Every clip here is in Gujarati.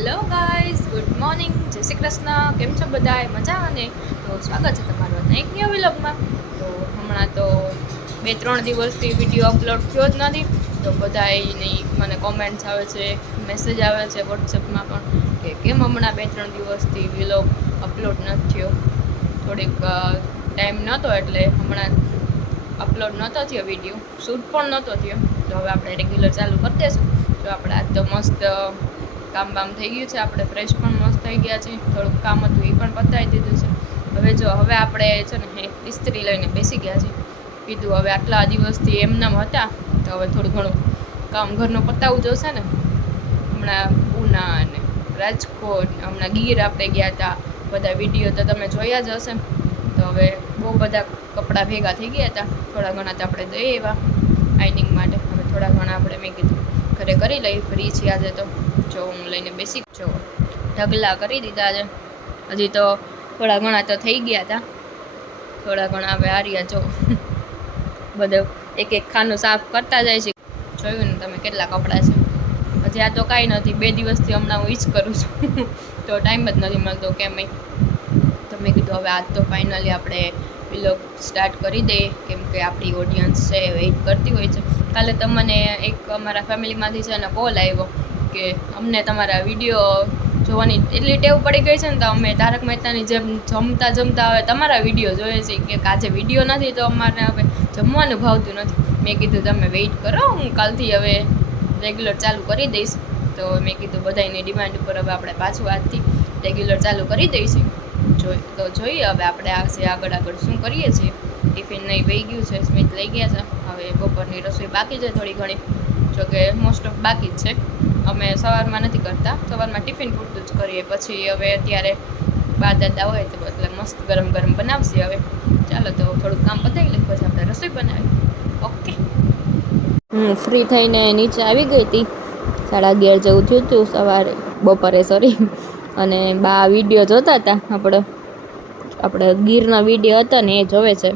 હેલો ગાઈઝ, ગુડ મોર્નિંગ, જય શ્રી કૃષ્ણ. કેમ છો બધાય? મજા ને? તો સ્વાગત છે તમારું એક ન્યૂ વ્લોગમાં. તો હમણાં તો 2-3 દિવસથી વિડીયો અપલોડ થયો જ નથી. તો બધાની મને કોમેન્ટ્સ આવે છે, મેસેજ આવે છે વોટ્સએપમાં પણ કે કેમ હમણાં 2-3 દિવસથી વ્લોગ અપલોડ નથી થયો. થોડીક ટાઈમ નહોતો એટલે હમણાં અપલોડ નહોતો થયો વિડીયો, શૂટ પણ નહોતો થયો. તો હવે આપણે રેગ્યુલર ચાલુ કરી દઈશું. તો આપણે આજ તો મસ્ત કામ બામ થઈ ગયું છે, આપણે ફ્રેશ પણ મસ્ત થઈ ગયા છે. થોડુંક કામ હતું એ પણ પતાવી દીધું છે. હવે આપણે છે ને ઇસ્ત્રી લઈને બેસી ગયા છે. કીધું હવે આટલા દિવસથી એમનામ હતા તો હવે થોડું ઘણું કામ ઘરનું પતાવવું જોશે ને. હમણાં ઉના અને રાજકોટ, હમણાં ગીર આપણે ગયા હતા. બધા વિડીયો તો તમે જોયા જ હશે. તો હવે બહુ બધા કપડાં ભેગા થઈ ગયા હતા. થોડા ઘણા તો આપણે દઈએ એવા આઈનિંગ માટે. હવે થોડા ઘણા આપણે મેં કીધું ઘરે કરી લઈ. ફ્રી છીએ આજે તો. જો હું લઈને બેસી જો ઢગલા કરી દીધા છે. હજી તો થોડા ઘણા તો થઈ ગયા હતા. થોડા ઘણા હવે હાર્યા જો બધું એક એક ખાનું સાફ કરતા જાય છે. જોયું ને તમે કેટલા કપડાં છે. હજી આ તો કાંઈ નથી, 2 દિવસથી હમણાં હું ઈ જ કરું છું. તો ટાઈમ જ નથી મળતો કેમય. તો મેં કીધું હવે આજ તો ફાઇનલી આપણે વ્લોગ સ્ટાર્ટ કરી દઈએ, કેમ કે આપણી ઓડિયન્સ છે વેઇટ કરતી હોય છે. કાલે તમને એક અમારા ફેમિલીમાંથી છે ને કોલ આવ્યો કે અમને તમારા વિડીયો જોવાની એટલી ટેવ પડી ગઈ છે ને, તો અમે તારક મહેતાની જેમ જમતા હવે તમારા વિડીયો જોઈએ છે. કે આજે વિડીયો નથી તો અમારે હવે જમવાનું ભાવતું નથી. મેં કીધું તમે વેઇટ કરો, હું કાલથી હવે રેગ્યુલર ચાલુ કરી દઈશ. તો મેં કીધું બધાની ડિમાન્ડ ઉપર હવે આપણે પાછું આજથી રેગ્યુલર ચાલુ કરી દઈશું. જોઈએ હવે આપણે આગળ શું કરીએ છીએ. ટિફિન નહીં વહી ગયું છે, સ્મિત લઈ ગયા છે. હવે બપોરની રસોઈ બાકી છે થોડી ઘણી, જોકે મોસ્ટ ઓફ બાકી જ છે. અમે સવારમાં નથી કરતા, સવારમાં ટિફિન પૂરતું જ કરીએ. પછી હવે અત્યારે બા દાદા હોય તો એટલે મસ્ત ગરમ ગરમ બનાવશે. હવે ચાલો તો થોડુંક કામ પતાવી લઈએ, પછી આપણે રસોઈ બનાવીએ. ઓકે. હું ફ્રી થઈને નીચે આવી ગઈ હતી. 11:30 જેવું થયું હતું સવારે, બપોરે સોરી. અને બા વિડીયો જોતા હતા આપણે ગીરના વિડીયો હતો ને એ જોવે છે.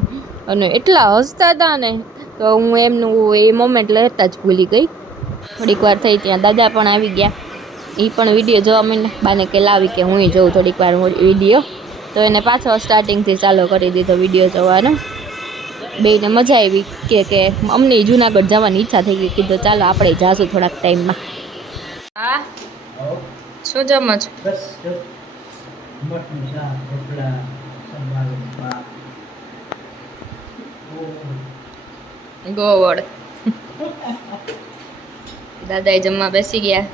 અને એટલા હસતા હતા ને તો હું એમનું એ મોમેન્ટ લેતા જ ભૂલી ગઈ. થોડીક વાર થઈ ત્યાં દાદા પણ આવી ગયા. એ પણ વિડીયો જોવા માંડ્યા. બાને કે લાવી કે હું જોઉં થોડીક વાર વિડીયો. તો એને પાછો સ્ટાર્ટિંગથી ચાલુ કરી દીધો વિડીયો જોવાનો. બેયને મજા આવી કે અમને જુનાગઢ જવાની ઈચ્છા થઈ ગઈ. કીધું ચાલો આપણે જાશું થોડાક ટાઈમમાં. હા, શું જમો છો? બસ જો મઠનું શાક, ઢોકળા, સંભાળું ભાત. ગોળ. દાદાએ જમવા બેસી ગયા.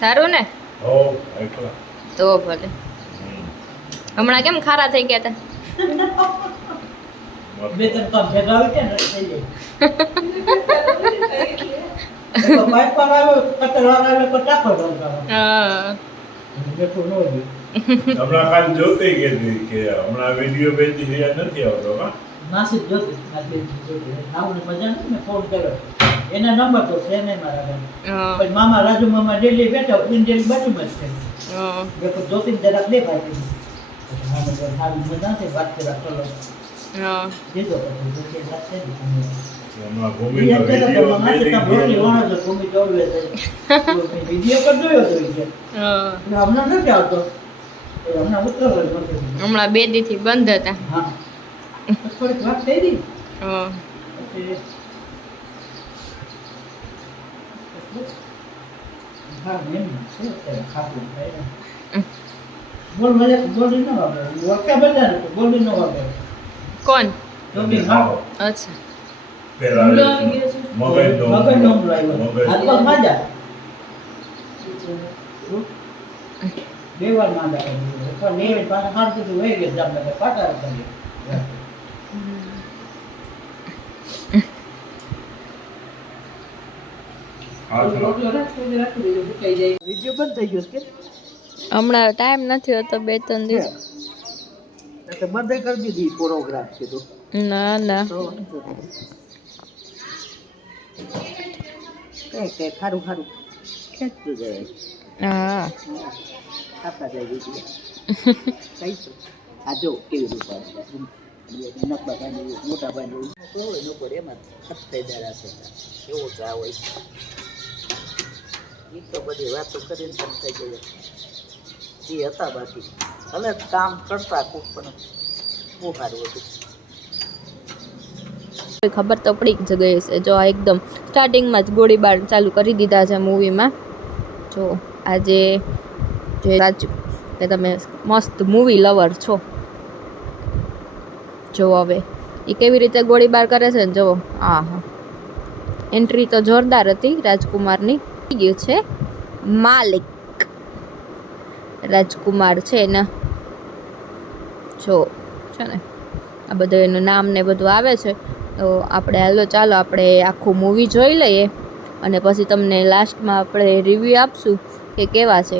સારું ને? તો ભલે. હમણાં કેમ ખારા થઈ ગયા હતા? બે ત્રણ કામ ભેગા આવી ગયા ને થઈ જાય. પાઇપ પર આવ્યો, કચરા આવ્યો તો ટાકો ઢોળવાનો. હા. બેઠું ન હોય. હમણાં ખાલી જોતી કે હમણાં વિડીયો બેજી રહ્યા નથી આવતો. નાસિક જોતી, નાવને મજા નથી ને ફોન કર્યો. એના નંબર તો છે નહીં મારા ઘરે. પણ મામા રાજુ મામા ડેલી બેઠા, ડેલી બાજુમાં જ છે. દેખો જોતી જરાક દેખાય છે. મામા તો સારી મજા નથી, વાત કરવા ચલો. દીધો પછી જોતી વાત છે ને. હમણાં ભૂમિનો વિડીયો હમણાં નથી આવતો. હમણાં 2 દીથી બંધ હતા. હા, થોડીક વાત થઈ ગઈ. બોલ મજા બોલી ન વાપરે. વખતે બધા બોલી ન વાપરે. કોણ? અચ્છા. પેલા મગજનો હુમલો આવ્યો. હાથમાં માંજા. 2 વાર માંજા કરી. પણ એ પાછા હાથ કીધું વહી ગયા જામનગર પાટા કરી. વિડીયો બંધ થઈ ગયો કે હમણાં ટાઈમ નથી હોતો 2-3 દિવસ. તો બંધ કરી દીધી પ્રોગ્રામ કીધું. ના કઈ ખારું ખેંચતું જાય. હા. ખાતા જાય વિડીયો. કહીશું આ જો કેવી રીતે નકબા બાંધી મોટા બાંધી હોય એમાં થઈ જાય. એવો ચા હોય. એ તો બધી વાતો કરીને તેમ થઈ ગઈ એ હતા બાકી ભલે કામ કરતા ખૂબ પણ બહુ સારું હતું. ખબર તો પડી જ ગઈ છે. જો આ એકદમ સ્ટાર્ટિંગમાં જ ગોળીબાર ચાલુ કરી દીધા છે મૂવીમાં. જો આજે જે સાચું કે તમે મસ્ત મૂવી લવર છો. જો હવે એ કેવી રીતે ગોળીબાર કરે છે ને જુઓ. હા હા, એન્ટ્રી તો જોરદાર હતી રાજકુમારની. ગયું છે માલિક રાજકુમાર છે ને, જો છે ને આ બધું એનું નામ ને બધું આવે છે. તો આપણે ચાલો આપણે આખું મૂવી જોઈ લઈએ અને પછી તમને લાસ્ટમાં આપણે રિવ્યૂ આપશું કે કેવા છે.